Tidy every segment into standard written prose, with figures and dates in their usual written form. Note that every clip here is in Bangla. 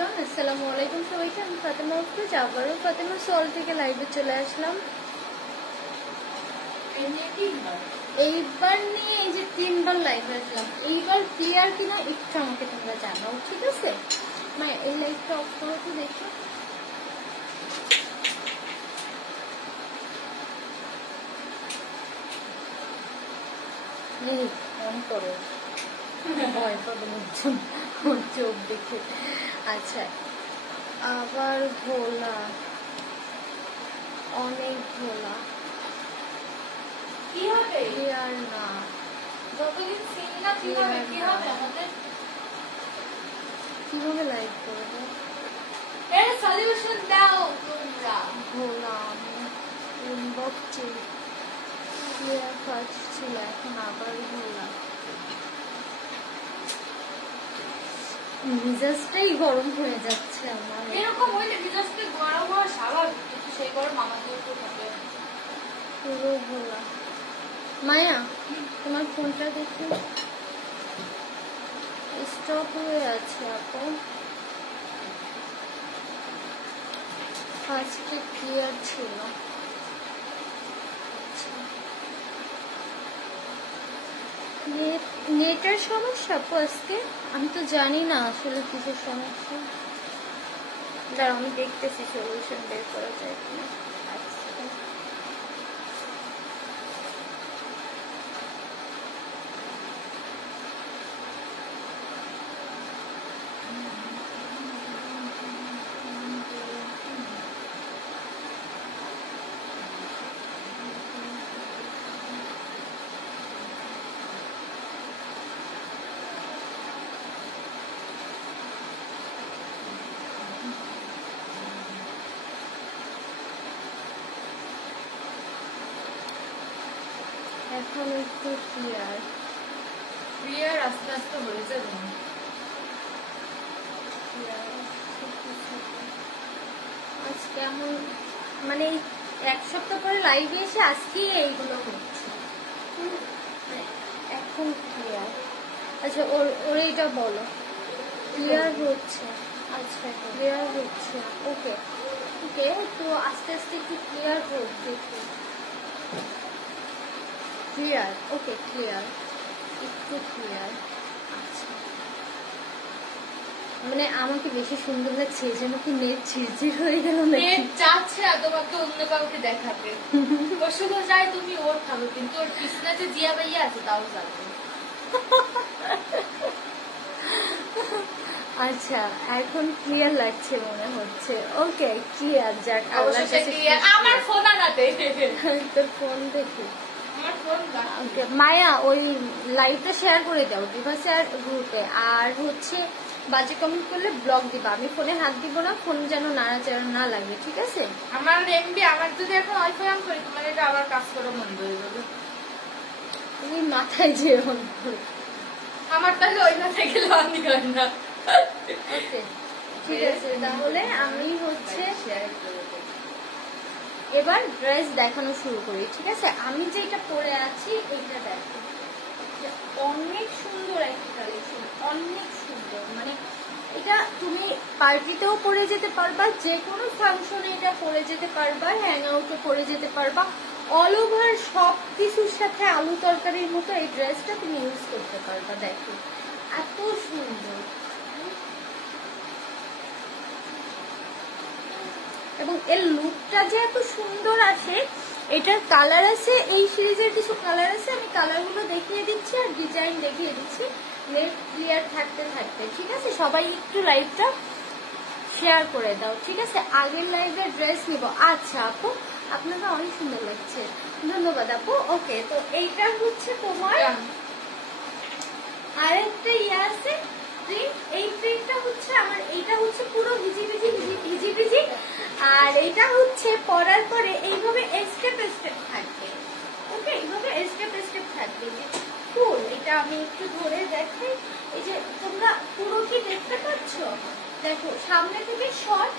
এভরিওয়ান, আসসালামু আলাইকুম সবাইকে। আমি ফাতেমা আফরোজ, আবারও ফাতেমা সল থেকে লাইভে চলে আসলাম। এইবার নিয়ে এই যে 3বার লাইভে আসলাম, এইবার ক্লিয়ার কিনা একটু আমাকে তোমরা জানাও, ঠিক আছে? মানে এই লাইভটা অফ করো তো দেখো। এই অন করো, ভয় পাবে লোকজন চোখ দেখে। আচ্ছা, আবার ভোলা, অনেক ভোলা কি হবে? ক্লিয়ার না, যতদিন সিন না কিভাবে কি হবে আমাদের? কিভাবে লাইভ করবো? এর সলিউশন দাও তোমরা। ভোলা ইনবক্সে ক্লিয়ার কাজ ছিল, এখন আবার ভোলা। মেজাজটাই গরম হয়ে যাচ্ছে আমার। এরকম হইলে মেজাজকে গরম হওয়া স্বাভাবিক, কিন্তু সেই গরম আমাদের উপর থাকে। পুরো ভোলা। মায়া, তোমার ফোনটা দেখি, স্টপ হয়ে আছে আপু। ফার্স্টে ক্লিয়ার ছিল। নেটের সমস্যা আপু আজকে? আমি তো জানি না আসলে কিসের সমস্যা। দাঁড়াও, আমি দেখতেছি সলিউশন বের করা যায় কিনা। এখন একটু ক্লিয়ার ক্লিয়ার আস্তে আস্তে হয়ে যাবে। আজ কেমন, মানে এক সপ্তাহ পরে লাইভে এসে আজকে এইগুলো হচ্ছে। এখন ক্লিয়ার। আচ্ছা, ওর এইটা বলো, ক্লিয়ার হচ্ছে? আচ্ছা, ক্লিয়ার হচ্ছে। ওকে ওকে, তো আস্তে আস্তে একটু ক্লিয়ার হোক, দেখি। ক্লিয়ার, ওকে ক্লিয়ার, একটু ক্লিয়ার। আচ্ছা, মানে আমাকে বেশি সুন্দর লাগছে, যেন কি নেট ঝিরঝির হয়ে গেল। নেট যাচ্ছে না তোমাকে অন্য কাউকে দেখাতে, ও শুধু চাই তুমি ওর থাকো, কিন্তু ওর পিছনে যে জিয়া ভাইয়া আছে তাও যাবে। আচ্ছা, এখন ক্লিয়ার লাগছে মনে হচ্ছে। ওকে ক্লিয়ার, যাক। আমার ফোন আনাতে, তোর ফোন দেখি। আমার ফোন ওকে মায়া, ওই লাইভটা শেয়ার করে দাও ডিভাইসে আর গ্রুপে। আর হচ্ছে বাজে কমেন্ট করলে ব্লক দিবা। আমি ফোনে হাত দিব না, ফোন যেন নাড়াচাড়া না লাগে, ঠিক আছে? আমার এমবি, আমার যদি এখন ওয়াইফাই অন করি তোমার এটা আবার কাজ করা বন্ধ হয়ে যাবে। তুমি মাথায় যে অন করো, আমার তাহলে ওই মাথায় গেলে অন করে না। ওকে ঠিক আছে, তাহলে আমি হচ্ছে এবার ড্রেস দেখানো শুরু করি, ঠিক আছে? আমি যেটা পরে আছি এইটা দেখো, অনেক সুন্দর একটা কালেকশন, অনেক সুন্দর। মানে এটা তুমি পার্টিতেও পরে যেতে পারবা, যে কোনো ফাংশনে এটা পরে যেতে পারবা, হ্যাং আউটে পরে যেতে পারবা। অল ওভার সব কিছুর সাথে আলু তরকারির মতো এই ড্রেসটা তুমি ইউজ করতে পারবা। দেখো এত সুন্দর, এবং এর লুকটা যে এত সুন্দর আসে। এটার কালার আছে, এই সিরিজের কিছু কালার আছে, আমি কালারগুলো দেখিয়ে দিচ্ছি আর ডিজাইন দেখিয়ে দিচ্ছি। নেট ক্লিয়ার থাকতে থাকতে, ঠিক আছে? সবাই একটু লাইভটা শেয়ার করে দাও, ঠিক আছে? আগের লাইভে ড্রেস নিব। আচ্ছা আপু, আপনাকে অনেক সুন্দর লাগছে, ধন্যবাদ আপু। ওকে, তো এইটা হচ্ছে তোমার আরেকটা ইয়ে আছে প্রিন্ট। এই প্রিন্টটা হচ্ছে আমার, এইটা হচ্ছে পুরো ভিজি ভিজি ভিজি ভিজি, আর এটা হচ্ছে পরার পরে এইভাবে স্টেপ স্টেপ থাকবে। ওকে, এইভাবে স্টেপ স্টেপ থাকবে। ফুল এটা আমি একটু ধরে দেখাই। এই যে তোমরা পুরো কি দেখতে পাচ্ছ? দেখো, সামনে থেকে শর্ট,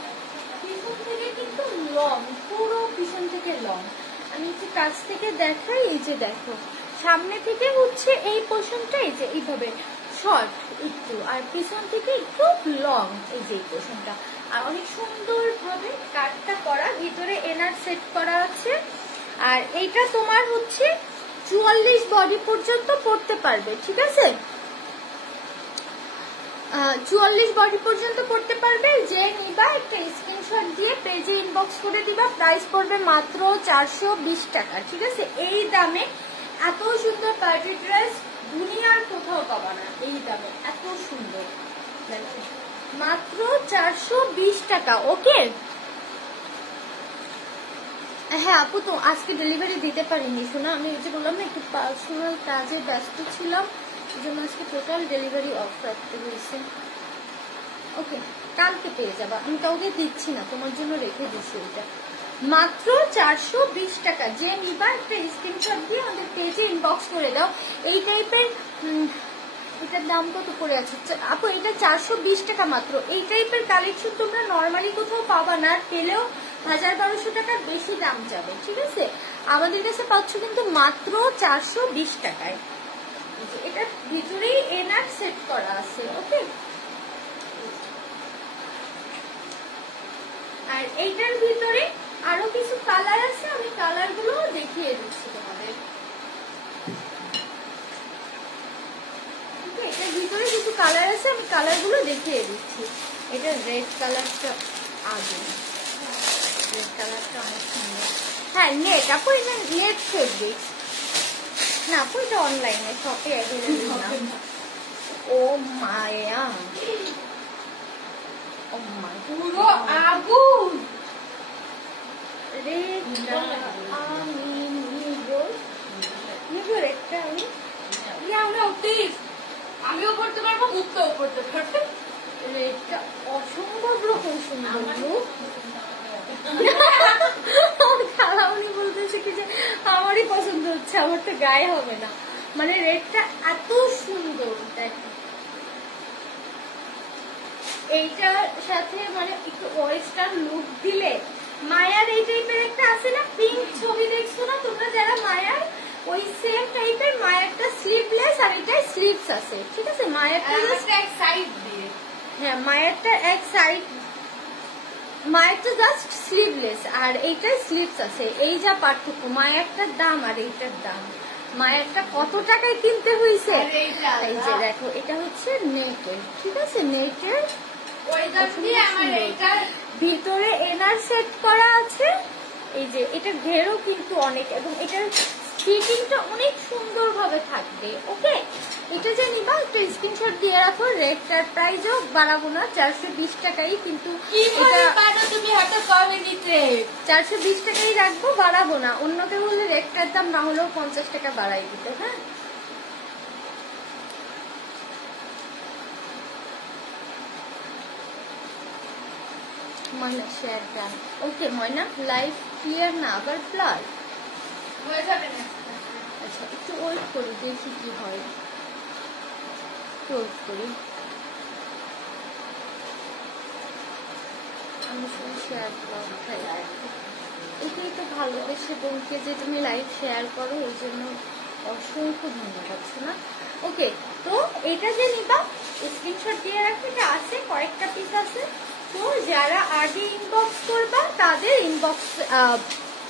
পিছন থেকে কিন্তু লং, পুরো পিছন থেকে লং। আমি একটু কাছ থেকে দেখাই। এই যে দেখো, সামনে থেকে হচ্ছে এই পোর্শনটা এই যে এইভাবে শর্ট একটু, আর পিছন থেকে একটু লং, এই যে পোর্শনটা। আর অনেক সুন্দর ভাবে কাটটা করা, ভিতরে এনার সেট করা আছে। আর এইটা তোমার হচ্ছে 44 বডি পর্যন্ত পড়তে পারবে, ঠিক আছে? 44 বডি পর্যন্ত পড়তে পারবে। যে নিবা একটা স্ক্রিনশট দিয়ে পেজে ইনবক্স করে দিবা। প্রাইস পড়বে মাত্র 420 টাকা, ঠিক আছে? এই দামে এত সুন্দর পার্টি ড্রেস দুনিয়ার কোথাও পাবা না, এই দামে এত সুন্দর, মাত্র 420 টাকা। ওকে, হ্যাঁ আপু, তো আজকে ডেলিভারি দিতে পারিনি শোনা, আমি যে বললাম না একটু পার্সোনাল কাজে ব্যস্ত ছিলাম, এই জন্য আজকে টোটাল ডেলিভারি অফ রাখতে হয়েছে। ওকে, কালকে পেয়ে যাবা, আমি কাউকে দিচ্ছি না, তোমার জন্য রেখে দিচ্ছি। এটা মাত্র 420 টাকা। যে নিবা একটা স্ক্রিনশট দিয়ে আমাদের পেজে ইনবক্স করে দাও। এই টাইপের এটার দাম কত করে আছে আপু? এটা 420 টাকা মাত্র। এই টাইপের কালেকশন তোমরা নর্মালি কোথাও পাবা না, আর পেলেও 1000-1200 টাকার বেশি দাম যাবে, ঠিক আছে? আমাদের কাছে পাচ্ছ কিন্তু মাত্র 420 টাকায়। এটার ভিতরেই এনার সেট করা আছে। ওকে, আর এইটার ভিতরে আরো কিছু কালার আছে, আমি কালার গুলো দেখিয়ে দিচ্ছি তোমাদের। এটার ভিতরে কিছু কালার আছে, আমি কালার গুলো দেখিয়ে দিচ্ছি। এটা রেড কালারটা আগে, রেড কালারটা অনেক সুন্দর। হ্যাঁ নেট আপু, এটা নেট ফেব্রিক না আপু, এটা অনলাইনে শপে অ্যাভেলেবল না। ও মায়া, ও মাই, পুরো আগুন। রেডটা আমি নিব, রেডটা আমি আমিও পড়তে পারবো, মুক্তও পড়তে পারবে। রেডটা অসম্ভব রকম সুন্দর। খালাউনি বলতেছে কি যে আমারই পছন্দ হচ্ছে, আমার তো গায়ে হবে না, মানে রেডটা এত সুন্দর। দেখো এইটার সাথে মানে একটু ওয়েস্টার্ন লুক দিলে, মায়ার এই টাইপের একটা আছে না পিঙ্ক ছবি, দেখছো না তোমরা যারা মায়ার, ওই সেম টাইপের মায়ারটা স্লিভলেস আর এটা স্লিভস আছে, ঠিক আছে? মায়ারটা এক সাইড দিয়ে, হ্যাঁ মায়ারটা এক সাইড, মায়ারটা জাস্ট স্লিভলেস আর এইটা স্লিভস আছে। এই যা পার্থক্য মায়ারটার দাম আর এইটার দাম। মায়ারটা কত টাকায় কিনতে হয়েছে? এই যে দেখো, এটা হচ্ছে নেটের, ঠিক আছে? নেটের ভিতরে এনার সেট করা আছে। এই যে এটা ঘেরও কিন্তু অনেক, এবং এটার ফিটিংটা অনেক সুন্দর ভাবে থাকবে। ওকে, এটা যে নিবা একটা স্ক্রিনশট দিয়ে রাখো। রেটটার প্রাইসও বাড়াবো না, 420 টাকাই, কিন্তু তুমি হঠাৎ কবে নিতে? 420 টাকাই রাখবো, বাড়াবো না। অন্য কেউ হলে রেটটার দাম না হলেও 50 টাকা বাড়াই দিতে। হ্যাঁ, ময়না শেয়ার ডান। ওকে ময়না, লাইভ ক্লিয়ার না, আবার ব্লার হয়ে যাবে না। আচ্ছা একটু ওয়েট করি, দেখি কি হয়, একটু ওয়েট করি। আমি শুধু শেয়ার ব্লগ এটাই তো ভালোবেসে বোনকে যে তুমি লাইভ শেয়ার করো, এই জন্য অসংখ্য ধন্যবাদ শোনা। ওকে, তো এটা যে নিবা স্ক্রিনশট দিয়ে রাখো, এটা আছে কয়েকটা পিস আছে। তো যারা আগে ইনবক্স করবা তাদের ইনবক্স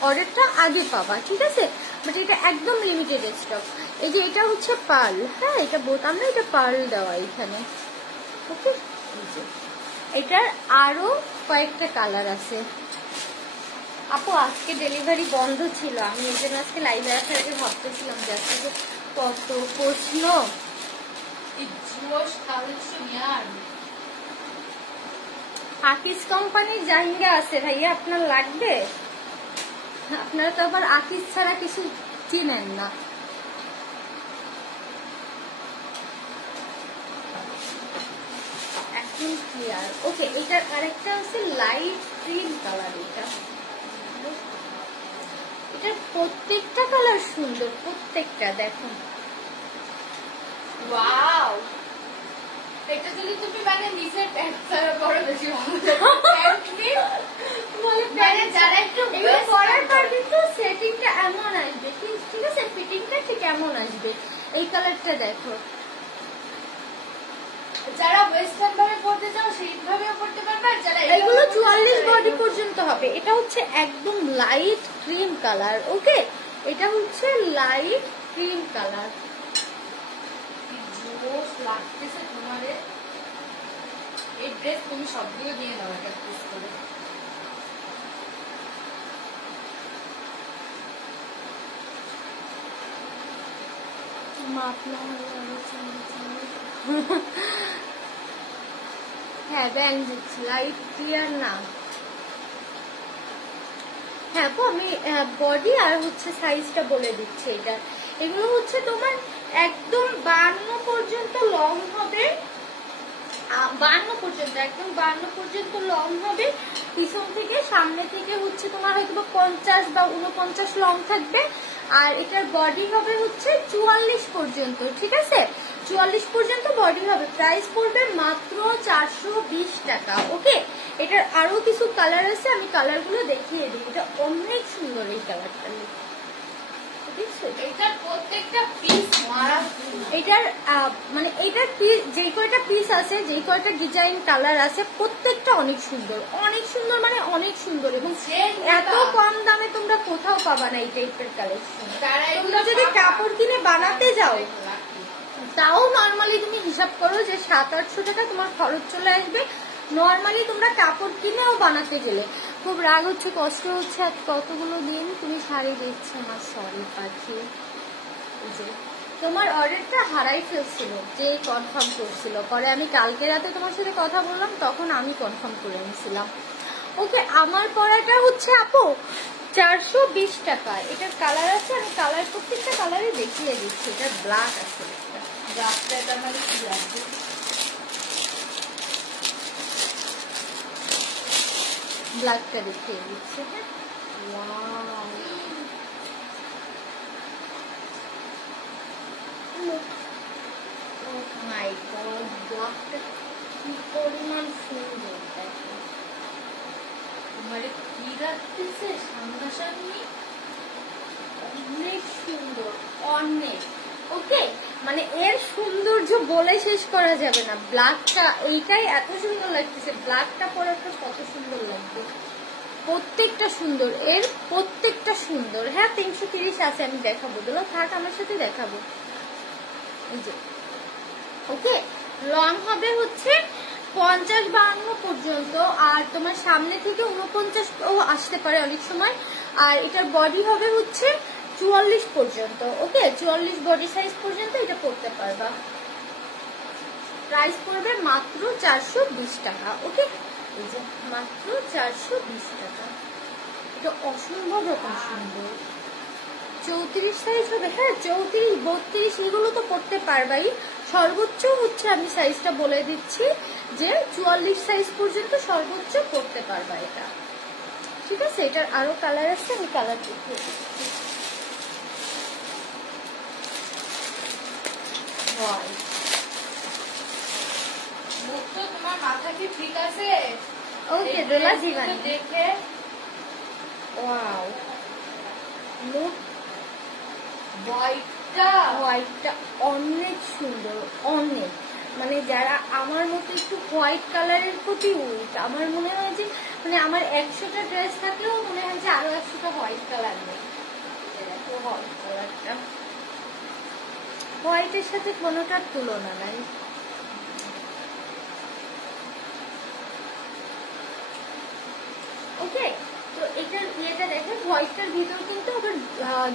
অর্ডারটা আগে পাবা, ঠিক আছে? বাট এটা একদম লিমিটেড স্টক। এই যে এটা হচ্ছে পার্ল, হ্যাঁ এটা বোতাম না, এটা পার্ল দেওয়া এখানে। ওকে, এটার আরো কয়েকটা কালার আছে। আপু আজকে ডেলিভারি বন্ধ ছিল, আমি এই জন্য আজকে লাইভে আসার আগে ভাবতেছিলাম যে আজকে কত প্রশ্ন। আকিস কোম্পানির জাহিঙ্গা আছে ভাইয়া, আপনার লাগবে? আপনারা তো আবার আকিস ছাড়া কিছু চিনেন না। এখন ক্লিয়ার। ওকে, এটার আরেকটা হচ্ছে লাইট ক্রিম কালার। এটার প্রত্যেকটা কালার সুন্দর, প্রত্যেকটা দেখুন। ওয়াও, এটা যদি তুমি মানে নিচের প্যান্ট ছাড়া বড় বেশি মানে যারা একটু পরার পর কিন্তু সেটিংটা এমন আসবে, ঠিক আছে? ফিটিংটা ঠিক এমন আসবে। এই কালারটা দেখো, যারা ওয়েস্টার্ন ভাবে পড়তে চাও সেইভাবেও পড়তে পারবে, আর যারা এগুলো 44 বডি পর্যন্ত হবে। এটা হচ্ছে একদম লাইট ক্রিম কালার। ওকে, এটা হচ্ছে লাইট ক্রিম কালার। জোশ লাগতেছে তোমার এই ড্রেস। তুমি সবগুলো নিয়ে নাও একটা পিস করে। হ্যাঁ ব্যাং দিচ্ছি, লাইট ক্লিয়ার না। হ্যাঁ তো আমি বডি আর হচ্ছে সাইজটা বলে দিচ্ছি। এটা এগুলো হচ্ছে তোমার একদম 52 পর্যন্ত লং হবে, 52 পর্যন্ত, একদম 52 পর্যন্ত লং হবে। পিছন থেকে সামনে থেকে হচ্ছে তোমার হয়তো 50 বা 49 লং থাকবে। আর এটার বডি হবে হচ্ছে 44 পর্যন্ত। ঠিক আছে, 44 পর্যন্ত বডি হবে। প্রাইস পড়বে মাত্র 420 টাকা। ওকে, এটার আরো কিছু কালার আছে, আমি কালারগুলো দেখিয়ে দিই। এটা অনেক সুন্দর এই কালারটা। এটার প্রত্যেকটা পিস মারা, এটার মানে এটার যে কয়টা পিস আছে, যে কয়টা ডিজাইন কালার আছে, প্রত্যেকটা অনেক সুন্দর, অনেক সুন্দর, মানে অনেক সুন্দর। এবং এত কম দামে তোমরা কোথাও পাবা না এই টাইপের কালেকশন। তোমরা যদি কাপড় কিনে বানাতে যাও, তাও নর্মালি তুমি হিসাব করো যে 700-800 টাকা তোমার খরচ চলে আসবে। নর্মালি তোমরা কাপড় কিনেও বানাতে গেলে। খুব রাগ হচ্ছে, কষ্ট হচ্ছে, আর কতগুলো দিন তুমি শাড়ি দেখছো না। সরি পাখি, তোমার অর্ডারটা হারাই ফেলছিল, যে কনফার্ম করছিল। পরে আমি কালকে রাতে তোমার সাথে কথা বললাম, তখন আমি কনফার্ম করে নিয়েছিলাম। ওকে, আমার পরাটা হচ্ছে আপু 420 টাকা। এটার কালার আছে, আমি কালার প্রত্যেকটা কালারে দেখিয়ে দিচ্ছি। এটা ব্ল্যাক আছে, ব্ল্যাকটা মানে কি লাগবে? ব্ল্যাকটা দেখিয়ে দিচ্ছি। হ্যাঁ, ওয়াও, ও মাই গড, ব্ল্যাকটা কি পরিমাণ সুন্দর। দেখো তোমার কি লাগতেছে সামনাসামনি, অনেক সুন্দর, অনেক। ওকে, মানে এর সৌন্দর্য বলে শেষ করা যাবে না। ব্ল্যাকটা এইটাই এত সুন্দর লাগতেছে, ব্ল্যাকটা পরে কত সুন্দর লাগবে। প্রত্যেকটা সুন্দর, এর প্রত্যেকটা সুন্দর। হ্যাঁ 330 আছে, আমি দেখাবো। এগুলো থাক, আমার সাথে দেখাবো। এই যে ওকে, লং হবে হচ্ছে 50-52 পর্যন্ত, আর তোমার সামনে থেকে 49 আসতে পারে অনেক সময়। আর এটার বডি হবে হচ্ছে 44 পর্যন্ত। ওকে, 44 বডি সাইজ পর্যন্ত এটা পড়তে পারবা। প্রাইস পড়বে মাত্র 420 টাকা। ওকে, এই যে মাত্র 420 টাকা। এটা অসম্ভব রকম সুন্দর। 34 সাইজ হবে। হ্যাঁ 34, 32 এগুলো তো পড়তে পারবাই। সর্বোচ্চ হচ্ছে আমি সাইজটা বলে দিচ্ছি যে 44 সাইজ পর্যন্ত সর্বোচ্চ পড়তে পারবা এটা। ঠিক আছে, এটার আরো কালার আছে, আমি কালার দেখিয়ে দিচ্ছি। তোমার মাথা কি ঠিক আছে? ওকে দোলা জীবনী দেখে ওয়াও, লুক, হোয়াইটটা অনেক সুন্দর, অনেক। মানে যারা আমার মতো একটু হোয়াইট কালারের প্রতি উইক, আমার মনে হয় যে মানে আমার 100টা ড্রেস থাকলেও মনে হয় যে আরো 100টা হোয়াইট কালার নেই। হোয়াইট কালারটা, হোয়াইটের সাথে কোনোটার তুলনা নাই। ওকে, তো এটার ইয়েটা দেখেন, হোয়াইটটার ভিতর কিন্তু আবার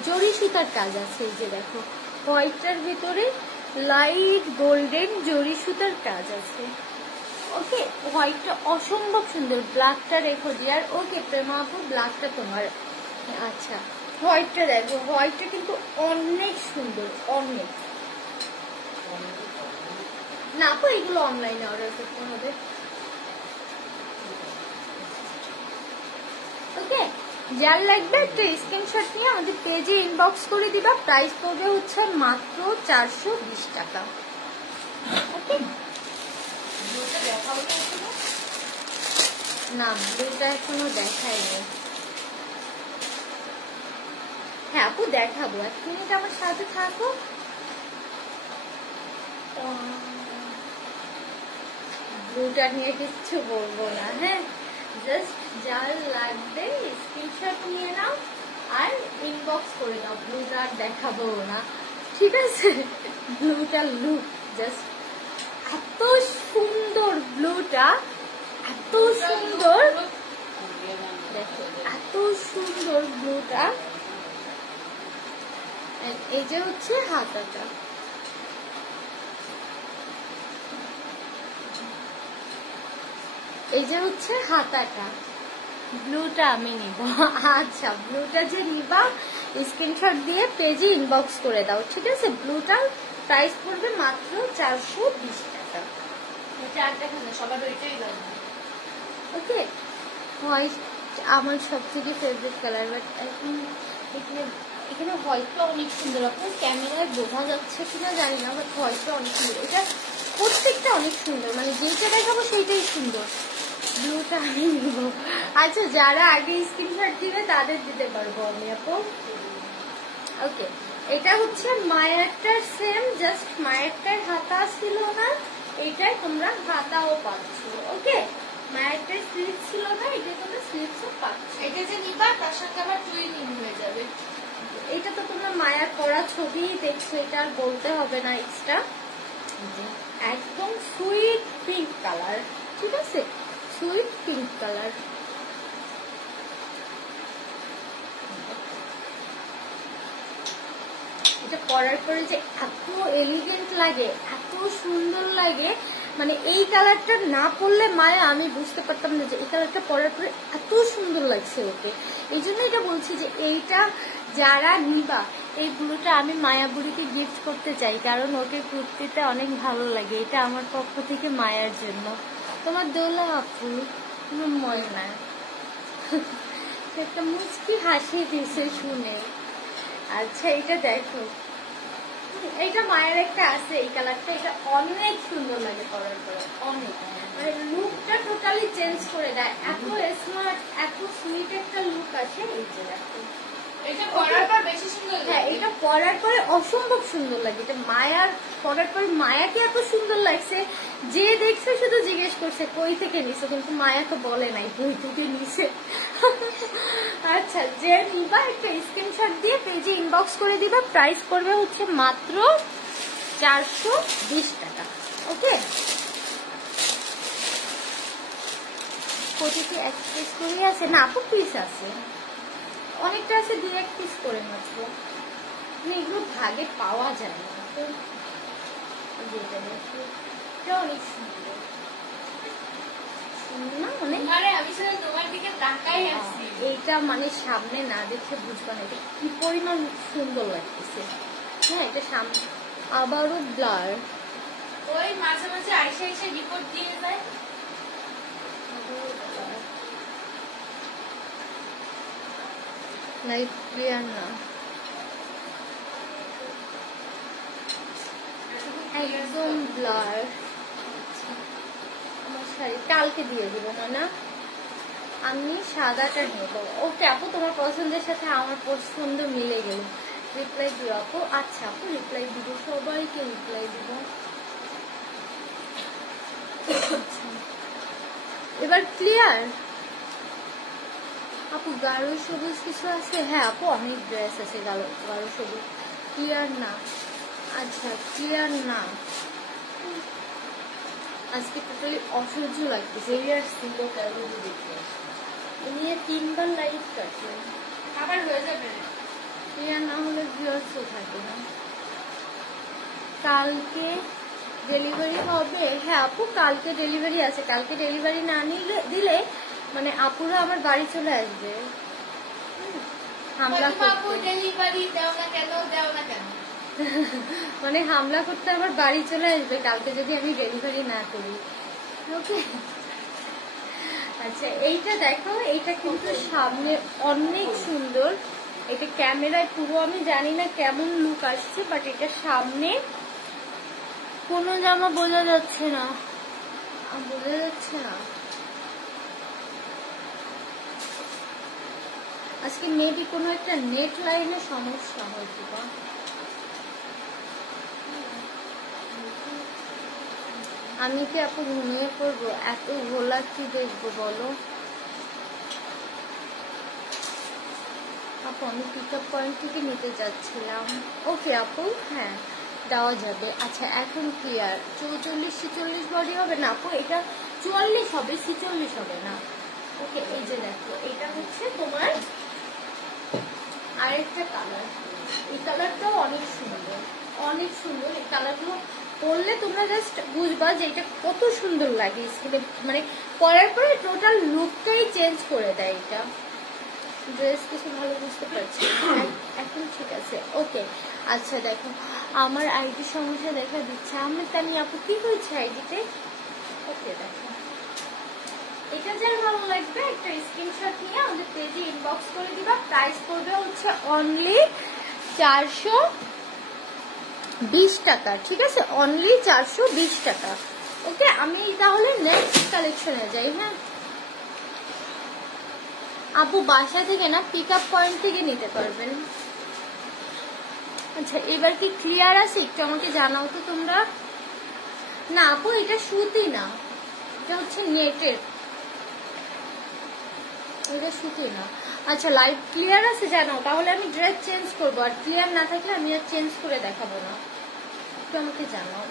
জরি সুতার কাজ আছে। এই যে দেখো, হোয়াইটটার ভিতরে লাইট গোল্ডেন জরি সুতার কাজ আছে। ওকে, হোয়াইটটা অসম্ভব সুন্দর। ব্ল্যাকটা রেখো ডিয়ার। ওকে প্রেমা আপু, ব্ল্যাকটা তোমার। আচ্ছা, হোয়াইটটা দেখো, হোয়াইটটা কিন্তু অনেক সুন্দর, অনেক। না আপু, এগুলো অনলাইনে অর্ডার করতে হবে। ওকে, যার লাগবে একটা স্ক্রিনশট নিয়ে আমাদের পেজে ইনবক্স করে দিবা। প্রাইস পড়বে হচ্ছে মাত্র 420 টাকা। ওকে, না ব্লুটা এখনো দেখায়নি। হ্যাঁ আপু দেখাবো, 1 মিনিট আমার সাথে থাকো। ব্লুটা নিয়ে কিচ্ছু বলবো না, হ্যাঁ জাস্ট যা লাগবে স্ক্রিনশট নিয়ে নাও আর ইনবক্স করে দাও, ব্লুটা আর দেখাবো না, ঠিক আছে? ব্লুটার লুক জাস্ট এত সুন্দর, ব্লুটা এত সুন্দর, দেখো এত সুন্দর ব্লুটা। এই যে হচ্ছে হাতাটা, এই যে হচ্ছে হাতাটা, ব্লুটা আমি নিব। আচ্ছা ব্লুটা যে নিবা স্ক্রিনশট দিয়ে পেজে ইনবক্স করে দাও, ঠিক আছে? ব্লুটার প্রাইস পড়বে মাত্র 420 টাকা। এটা আর দেখা না, সবার ওইটাই লাগবে। ওকে, হোয়াইট আমার সব থেকে ফেভারিট কালার, বাট এখন এখানে এখানে হোয়াইটটা অনেক সুন্দর, আপনার ক্যামেরায় বোঝা যাচ্ছে কিনা জানি না, বাট হোয়াইটটা অনেক সুন্দর, এটা প্রত্যেকটা অনেক সুন্দর, মানে যেটা দেখাবো সেইটাই সুন্দর। ব্লুটা আমি নিব। আচ্ছা যারা আগে স্ক্রিনশট দিবে তাদের দিতে পারবো আমি আপু। ওকে, এটা হচ্ছে মায়ারটার সেম, জাস্ট মায়ারটার হাতা ছিল না, এটাই তোমরা হাতাও পাচ্ছ। ওকে, মায়ারটার স্লিপ ছিল না, এটা তোমরা স্লিপসও পাচ্ছ। এটা যে নিবা তার সাথে আবার টুইনিং হয়ে যাবে। এটা তো তোমরা মায়ার পরা ছবি দেখছো, এটা আর বলতে হবে না এক্সট্রা। একদম সুইট পিঙ্ক কালার, ঠিক আছে? Sweet pink colour. এটা পরার পরে যে এত এলিগেন্ট লাগে, এত সুন্দর লাগে, মানে এই কালারটা না পরলে মায়া আমি বুঝতে পারতাম না যে এই কালারটা পরার পরে এত সুন্দর লাগছে ওকে। এই জন্য এটা বলছি যে এইটা যারা নিবা, এই ব্লুটা আমি মায়াবুড়িকে গিফট করতে চাই, কারণ ওকে কুর্তিতে অনেক ভালো লাগে। এটা আমার পক্ষ থেকে মায়ার জন্য। তোমার দোলা আপু, তোমার ময়না একটা মুচকি হাসি দিছে শুনে। আচ্ছা এটা দেখো, এইটা মায়ের একটা আছে এই কালারটা, এটা অনেক সুন্দর লাগে পরার পরে, অনেক মানে লুকটা টোটালি চেঞ্জ করে দেয়, এত স্মার্ট এত সুইট একটা লুক আছে। এই যে দেখো এটা পরার পর বেশি সুন্দর লাগে। হ্যাঁ, এটা পরার পরে অসম্ভব সুন্দর লাগে। এটা মায়ার পরার পরে মায়াকে এত সুন্দর লাগছে, যে দেখছে শুধু জিজ্ঞেস করছে কই থেকে নিছে, কিন্তু মায়া তো বলে নাই কই থেকে নিছে। আচ্ছা, যে নিবা একটা স্ক্রিনশট দিয়ে পেজে ইনবক্স করে দিবা, প্রাইস পড়বে হচ্ছে মাত্র 420 টাকা। ওকে, প্রতিটি এক পিস করে আছে না আপু? পিস আছে অনেকটা আছে, 2-1 পিস করে মাত্র, মানে এগুলো ভাগে পাওয়া যায় না। তো যেটা দেখো এটা অনেক সুন্দর না, অনেক আরে আমি শুধু তোমার দিকে তাকাই আছি। এইটা মানে সামনে না দেখে বুঝবা না এটা কি পরিমাণ সুন্দর লাগতেছে। হ্যাঁ, এটা সামনে আবারও ব্লার, ওই মাঝে মাঝে আইসা এসে রিপোর্ট দিয়ে যায়। লাইট ক্লিয়ার না, একদম ব্লার। আমার শাড়ি কালকে দিয়ে দিব না, আমি সাদাটা নেব। ওকে আপু, তোমার পছন্দের সাথে আমার পছন্দ মিলে গেল, রিপ্লাই দিও আপু। আচ্ছা আপু, রিপ্লাই দিব, সবাইকে রিপ্লাই দিব। এবার ক্লিয়ার আপু? গাঢ় সবুজ কিছু আছে? হ্যাঁ আপু, অনেক ড্রেস আছে গাঢ় সবুজ। ক্লিয়ার না? আচ্ছা ক্লিয়ার না, আজকে টোটালি অসহ্য লাগতেছে। নিয়ে 3বার লাইট কাটে, আবার হয়ে যাবে। ক্লিয়ার না হলে ভিউয়ার্সও থাকে না। কালকে ডেলিভারি হবে? হ্যাঁ আপু, কালকে ডেলিভারি আছে। কালকে ডেলিভারি না দিলে মানে আপুরা আমার বাড়ি চলে আসবে হামলা করতে। ডেলিভারি দাও না কেন, দাও না কেন, মানে হামলা করতে আমার বাড়ি চলে আসবে কালকে যদি আমি ডেলিভারি না করি। ওকে, আচ্ছা এইটা দেখো, এইটা কিন্তু সামনে অনেক সুন্দর। এটা ক্যামেরায় পুরো আমি জানি না কেমন লুক আসছে, বাট এটা সামনে কোনো জামা বোঝা যাচ্ছে না, বোঝা যাচ্ছে না। আজকে মেবি কোনো একটা নেট লাইনের সমস্যা হয়তো বা। আমি কি আপু ঘুমিয়ে পড়বো? এত ভোলা কি দেখবো বলো আপু? আমি পিক আপ পয়েন্ট থেকে নিতে যাচ্ছিলাম। ওকে আপু, হ্যাঁ দেওয়া যাবে। আচ্ছা এখন ক্লিয়ার। 44-46 বডি হবে না আপু? এটা 44 হবে, 46 হবে না। ওকে, এই যে দেখো এটা হচ্ছে তোমার আরেকটা কালার। এই কালারটাও অনেক সুন্দর, অনেক সুন্দর। এই কালারগুলো পরলে তোমরা জাস্ট বুঝবা যে এটা কত সুন্দর লাগে স্কিনে, মানে পরার পরে টোটাল লুকটাই চেঞ্জ করে দেয়। এটা ড্রেস কিছু ভালো বুঝতে পারছি এখন, ঠিক আছে ওকে। আচ্ছা দেখো আমার আইডি সমস্যা দেখা দিচ্ছে। আমি তানি আপু কি হয়েছে আইডিতে? ওকে দেখো, এটা যার ভালো লাগবে একটা স্ক্রিনশট নিয়ে আমাদের পেজে ইনবক্স করে দিবা। প্রাইস পড়বে হচ্ছে অনলি 420 টাকা, ঠিক আছে? অনলি 420 টাকা। ওকে, আমি তাহলে নেক্সট কালেকশনে যাই। হ্যাঁ আপু বাসা থেকে না, পিক আপ পয়েন্ট থেকে নিতে পারবেন। আচ্ছা এবার কি ক্লিয়ার আছে একটু আমাকে জানাও তো তোমরা। না আপু এটা সুতি না, এটা হচ্ছে নেটের, এটা সুতি না। আচ্ছা লাইভ ক্লিয়ার আছে জানাও, তাহলে আমি ড্রেস চেঞ্জ করবো। আর ক্লিয়ার না থাকলে আমি আর চেঞ্জ করে দেখাবো না, একটু আমাকে জানাও।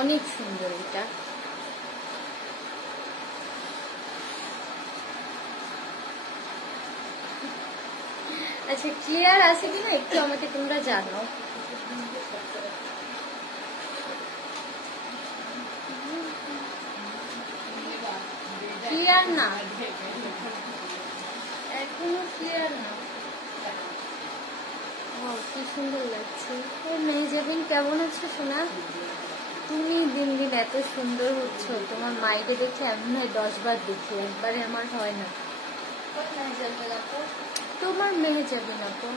অনেক সুন্দর এটা। আচ্ছা ক্লিয়ার আছে কিনা একটু আমাকে তোমরা জানাও। ক্লিয়ার না, এখনো ক্লিয়ার না। কি সুন্দর লাগছে। মেহজাবিন কেমন আছো সোনা? তুমি দিন দিন এত সুন্দর হচ্ছ, তোমার মাইকে দেখে এমন হয় 10 বার দেখি, একবারে আমার হয় না। তোমার মেহজাবিন আপু,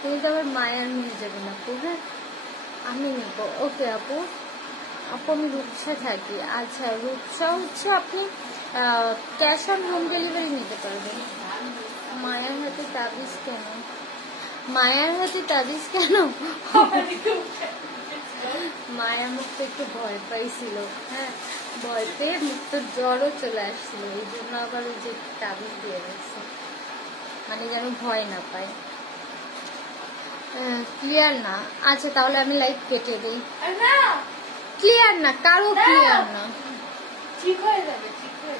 তুমি তো আবার মায়ার মেহজাবিন আপু। হ্যাঁ আমি নেবো। ওকে আপু, আপু আমি রূপসা থাকি। আচ্ছা রূপসা হচ্ছে আপনি ক্যাশ অন হোম ডেলিভারি নিতে পারবেন। মায়ার হাতে তাবিজ কেন? মায়ার হাতে তাবিজ কেন? মায়া মুখ তো একটু ভয় পাইছিল। হ্যাঁ ভয় পেয়ে মুখ তো জ্বরও চলে আসছিল, এই জন্য আবার ওই যে তাবিজ দিয়ে গেছে, মানে যেন ভয় না পায়। ক্লিয়ার না। আচ্ছা তাহলে আমি লাইভ কেটে দিই। ক্লিয়ার না, কারো ক্লিয়ার না। ঠিক হয়ে যাবে, ঠিক হয়ে